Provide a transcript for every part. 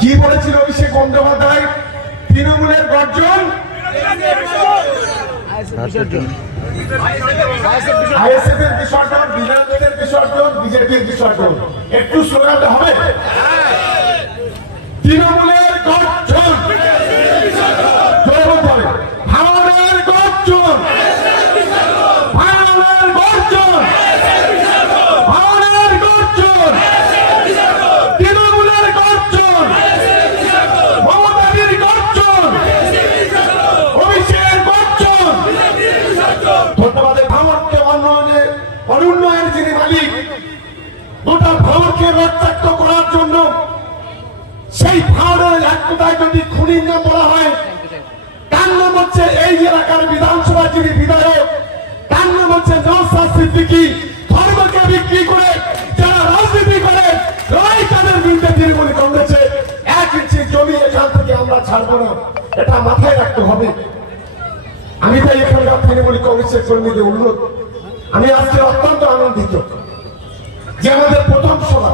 কি বলেছিল অভিষেক বন্দ্যোপাধ্যায়? তৃণমূলের গর্জন? আইএসএফ এর বিসর্জন বিজেপির বিসর্জন বিজেপির বিসর্জন একটু স্লোগানটা হবে? তৃণমূলের গর্জন জোরে বলতে হবে। ভাঙনের গর্জন ভাঙনের গর্জন ভাঙনের গর্জন তৃণমূলের গর্জন মমতাদির গর্জন অভিষেকের গর্জন ধন্যবাদ ভাঙনকে উন্নয়নে অনুন্নয়নের যিনি মালিক ভাঙনকে রক্তাক্ত করার জন্য সেই ভাঙনের এক কথায় যদি খুনির নাম বলা হয়, তার হচ্ছে এই এলাকার বিধানসভা যিনি বিধায়ক, তার হচ্ছে নওসাদ সিদ্দিকী। ধর্মকে বিক্রি করে, যারা রাজনীতি করে লড়াই তাদের বিরুদ্ধে তৃণমূল কংগ্রেসে এক ইঞ্চি জমি এখান থেকে আমরা ছাড়বো না, এটা মাথায় রাখতে হবে। আমি তাই এখানকার তৃণমূল কংগ্রেসের কর্মীদের অনুরোধ। আমি আজকে অত্যন্ত আনন্দিত। যে আমাদের প্রথম সভা।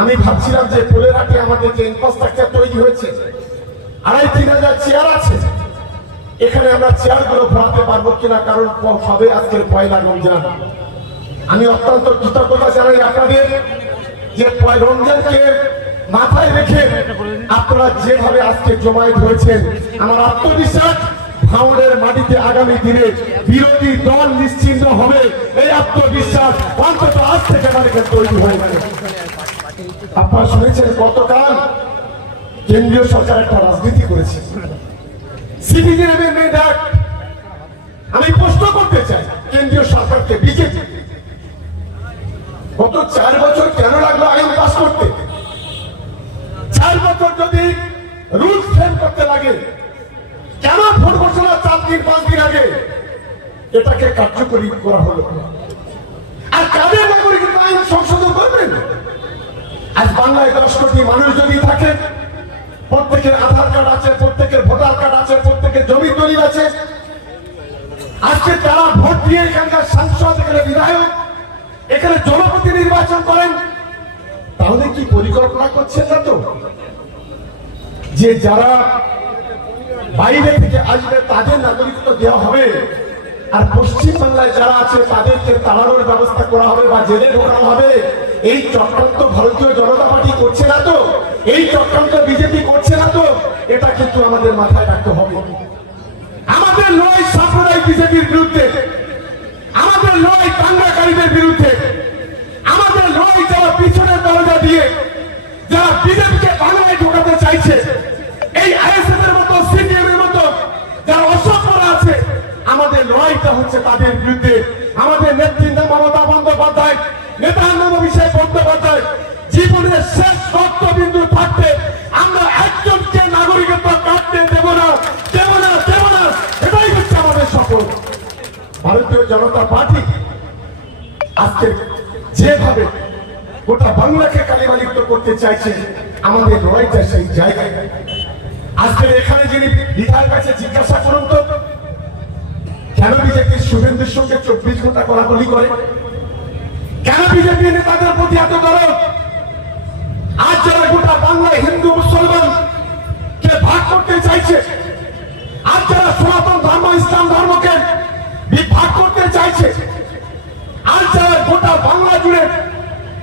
আমি ভাবছিলাম যে পোলেরাটে আমাদের যে ইনফ্রাস্ট্রাকচার তৈরি হয়েছে, আড়াই, তিন হাজার চেয়ার আছে। এখানে আমরা চেয়ারগুলো ভরাতে পারব কিনা, কারণ সবে আজকের পয়লা রমজান। আমি অত্যন্ত কৃতজ্ঞতা জানাই আপনাদের যে রমজানকে মাথায় রেখে আপনারা যেভাবে আজকে জমায়েত হয়েছেন, আমার আত্মবিশ্বাস ভাঙনের মাটিতে আগামী দিনে বিরোধী দল নিশ্চিন্ত হবে। এই আত্মবিশ্বাস অন্তত আজ থেকে আমাদের তৈরি হয়ে গেল। আপনারা শুনেছেন, গতকাল কেন্দ্রীয় সরকার একটা রাজনীতি করেছে। সিটিজেন অ্যামেন্ডমেন্ট অ্যাক্ট আমি প্রশ্ন করতে চাই কেন্দ্রীয় সরকারকে বিজেপি গত চার বছর কেন লাগল আইন পাস করতে চার বছর যদি রুলস ফ্রেম করতে লাগে কেন ভোট ঘোষণা চার দিন পাঁচ দিন আগে এটাকে কার্যকরী করা হলো আর কাদের নাগরিকত্ব আইন সংশোধন করবেন আজ বাংলায় দশ কোটি মানুষ যদি থাকে, প্রত্যেকের আধার কার্ড আছে, প্রত্যেকের ভোটার কার্ড আছে, প্রত্যেকের জমি দলিল আছে। আজকে তারা ভোট দিয়ে এখানকার সাংসদ, এখানে বিধায়ক, এখানে জনপতি নির্বাচন করেন, তাহলে কি পরিকল্পনা করছেন না তো? যে যারা বাইরে থেকে আসবে, তাদের নাগরিকত্ব দেওয়া হবে। আর পশ্চিম বাংলায় যারা আছে, তাদেরকে তাড়ানোর ব্যবস্থা করা হবে বা জেলে ঢোকানো হবে। এই চক্রান্ত ভারতীয় জনতা পার্টি করছে না তো? এই চক্রান্ত বিজেপি করছে না তো? এটা কিন্তু আমাদের মাথায় রাখতে হবে। আমাদের লড়াই সাম্প্রদায়িক বিজেপির বিরুদ্ধে। আমাদের লড়াই দাঙ্গাকারীদের বিরুদ্ধে। আমাদের লড়াই যারা পিছনের দরজা দিয়ে, যারা বিজেপিকে বাংলায় ঢোকাতে চাইছে, এই আইএসএফ এর মতো সিপিএম এর মতো যারা অসভ্যরা আছে আমাদের লড়াইটা হচ্ছে তাদের বিরুদ্ধে। আমাদের নেতৃত্ব মমতা বন্দ্যোপাধ্যায় নেতান্ন অভিষেক বন্দ্যোপাধ্যায়। জীবনের শেষ রক্তবিন্দু থাকতে আমরা একজনকে নাগরিকত্ব কাটতে দেব না দেব না দেব না। এটাই হচ্ছে আমাদের শপথ ভারতীয় জনতা পার্টি আজকে যেভাবে গোটা বাংলাকে কালিমালিপ্ত করতে চাইছে, আমাদের লড়াইটা সেই জায়গায়। আজকে এখানে যিনি বিধার কাছে জিজ্ঞাসা করুন তো। কেন বিজেপি শুভেন্দুর সঙ্গে চব্বিশ ঘণ্টা কলাকলি করে? কেন বিজেপি নেতাদের প্রতি এত দরদ? আজ যারা গোটা বাংলায় হিন্দু, মুসলমান কে ভাগ করতে চাইছে, আজ যারা সনাতন ধর্ম, ইসলাম ধর্মকে ভাগ করতে চাইছে, আজ যারা গোটা বাংলা জুড়ে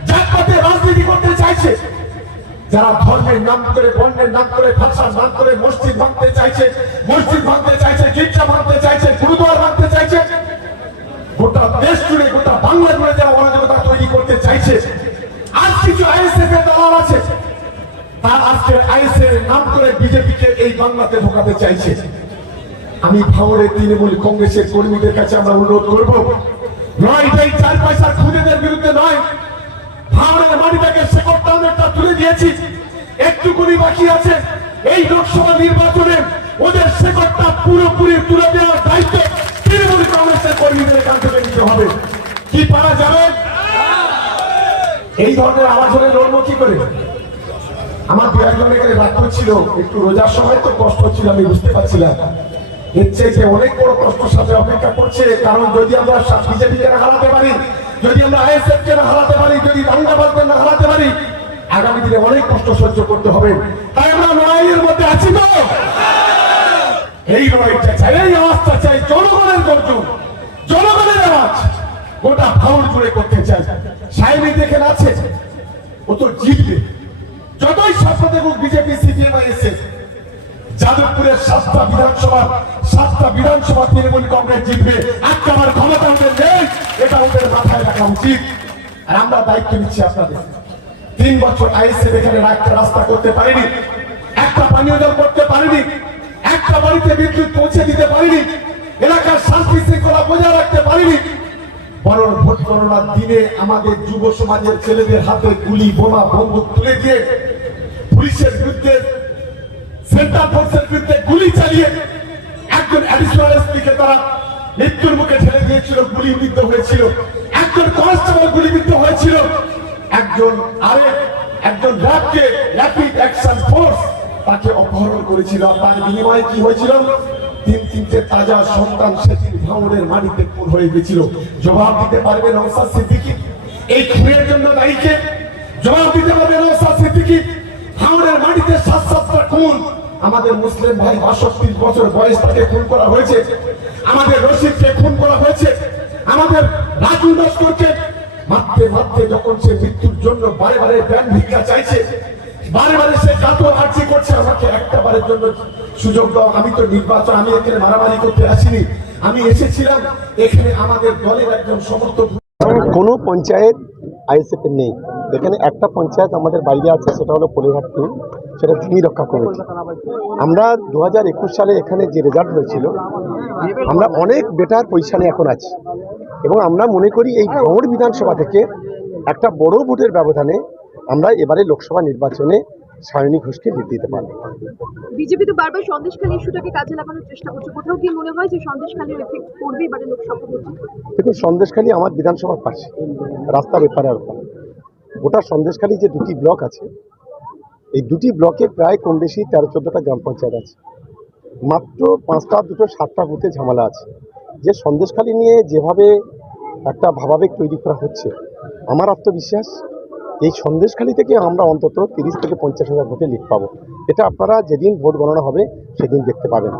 জাতপাতে রাজনীতি করতে চাইছে যারা ধর্মের নাম করে, বর্ণের নাম করে, ভাষার নাম করে মসজিদ ভাঙতে চাইছে, মসজিদ ভাঙতে চাইছে, গির্জা ভাঙতে চাইছে গুরুদ্বার ভাঙতে চাইছে, গোটা দেশ জুড়ে, গোটা বাংলা জুড়ে যারা অরাজকতা তৈরি করতে চাইছে, আর কিছু আইএসএফ এর আছে, তার আজকে আইএসএফ নাম করে বিজেপিকে এই বাংলাতে ঢোকাতে চাইছে। আমি ভাঙড়ের তৃণমূল কংগ্রেসের কর্মীদের কাছে আমরা অনুরোধ করব, নয় এই চার পয়সার খুদেদের বিরুদ্ধে নয় ভাঙড়ের মাটিটাকে শেকড় টাউনেরটা তুলে দিয়েছি। একটুকুনি বাকি আছে। এই লোকসভা নির্বাচনে ওদের শেকড়টা পুরোপুরি তুলে দেওয়ার দায়িত্ব তৃণমূল কংগ্রেসের কর্মীদের কাছ থেকে নিতে হবে। কি পারা যাবে? এই ধরনের হলে লড়বো কি করে? আমার দু একজন এখানে রাগ ছিল, একটু রোজার সময় তো কষ্ট ছিল আমি বুঝতে পারছিলাম। এর চাইতে অনেক বড় কষ্ট সাথে অপেক্ষা করছে, কারণ যদি আমরা বিজেপিকে হারাতে পারি যদি আমরা আইএসএফ কে না হারাতে পারি, যদি দাঙ্গাবাজদের না হারাতে পারি, আগামী দিনে অনেক কষ্ট সহ্য করতে হবে। তাই আমরা লড়াইয়ের মধ্যে আছি তো। এই লড়াইটা চাই, এই আওয়াজটা চাই, জনগণের গর্জন, জনগণের আওয়াজ। গোটা ভাউর জুড়ে করতে চাই। সাইনি দেখে আছে ও তো জিতবে। যতই স্বপ্ন দেখুক, বিজেপি, সিপিএম এসে যাদবপুরের সাতটা বিধানসভা সাতটা বিধানসভা তৃণমূল কংগ্রেস জিতবে। একটা আমার ক্ষমতা নেই, এটা ওদের মাথায় রাখা উচিত। আর আমরা দায়িত্ব নিচ্ছি আপনাদের। তিন বছর আইএসএফ এখানে একটা রাস্তা করতে পারিনি। একটা পানীয় জল করতে পারিনি। একটা বাড়িতে বিদ্যুৎ পৌঁছে দিতে পারিনি। এলাকার শান্তি শৃঙ্খলা বজায় রাখতে পারিনি। বরং ভোট গণনার দিনে আমাদের যুব সমাজের ছেলেদের হাতে গুলি, বোমা, বন্দুক তুলে দিয়ে পুলিশের বিরুদ্ধে, সেন্ট্রাল ফোর্সের বিরুদ্ধে গুলি চালিয়ে একজন অ্যাডিশনাল এসপিকে তারা মৃত্যুর মুখে ঠেলে দিয়েছিল, গুলিবিদ্ধ হয়েছিল। একজন কনস্টেবল গুলিবিদ্ধ হয়েছিল। একজন আরেক একজন র্যাবকে র্যাপিড অ্যাকশন ফোর্স তাকে অপহরণ করেছিল। আর তার বিনিময়ে কি হয়েছিল? তিন তিনটে তাজা সন্তান সেদিন ভাঙনের মাটিতে খুন হয়ে গেছিল। জবাব দিতে পারবে নওসাদ সিদ্দিকী। এই খুনের জন্য দায়ীকে জবাব দিতে পারবে নওসাদ সিদ্দিকী। ভাঙনের মাটিতে সাত সাতটা খুন। আমাদের মুসলিম ভাই বাষট্টি বছর বয়স তাকে খুন করা হয়েছে। আমাদের রশিদকে খুন করা হয়েছে। আমাদের রাজু লস্করকে মারতে মারতে যখন সে মৃত্যুর জন্য বারে বারে ব্যান ভিক্ষা চাইছে, বারে বারে সে জাত আর্জি করছে, আমাকে একটা বারের জন্য সুযোগ দাও, আমি তো নির্বাচন, আমি এখানে মারামারি করতে আসিনি। আমি এসেছিলাম, এখানে আমাদের দলের একজন সমর্থক। কোনো পঞ্চায়েত আইএসএফের নেই। এখানে একটা পঞ্চায়েত আমাদের বাইরে আছে, সেটা হলো পোলেঘাট টু সেটা ভূমি রক্ষা কমিটি আমরা দু হাজার একুশ সালে এখানে যে রেজাল্ট হয়েছিল, আমরা অনেক বেটার পজিশনে এখন আছি। এবং আমরা মনে করি এই ভ্রমণ বিধানসভা থেকে একটা বড় ভোটের ব্যবধানে আমরা এবারে লোকসভা নির্বাচনে সায়নী ঘোষকে লিড দিতে পারব। বিজেপি তো বারবার সন্দেশখালী ইস্যুটাকে কাজে লাগানোর চেষ্টা করছে। কোথাও কি মনে হয় যে সন্দেশখালীর এফেক্ট পড়বে এবারে লোকসভা দেখুন সন্দেশখালী আমার বিধানসভার পাশে। রাস্তার এপারে আর গোটা সন্দেশখালী যে দুটি ব্লক আছে এই দুটি ব্লকে প্রায় কম বেশি তেরো চোদ্দোটা গ্রাম পঞ্চায়েত আছে। মাত্র পাঁচটা দুটো সাতটা বুথে ঝামেলা আছে। যে সন্দেশখালী নিয়ে যেভাবে একটা ভাবাবেগ তৈরি করা হচ্ছে আমার আত্মবিশ্বাস এই সন্দেশখালী থেকে আমরা অন্তত তিরিশ থেকে পঞ্চাশ হাজার ভোটে লিড পাবো। এটা আপনারা যেদিন ভোট গণনা হবে, সেদিন দেখতে পাবেন।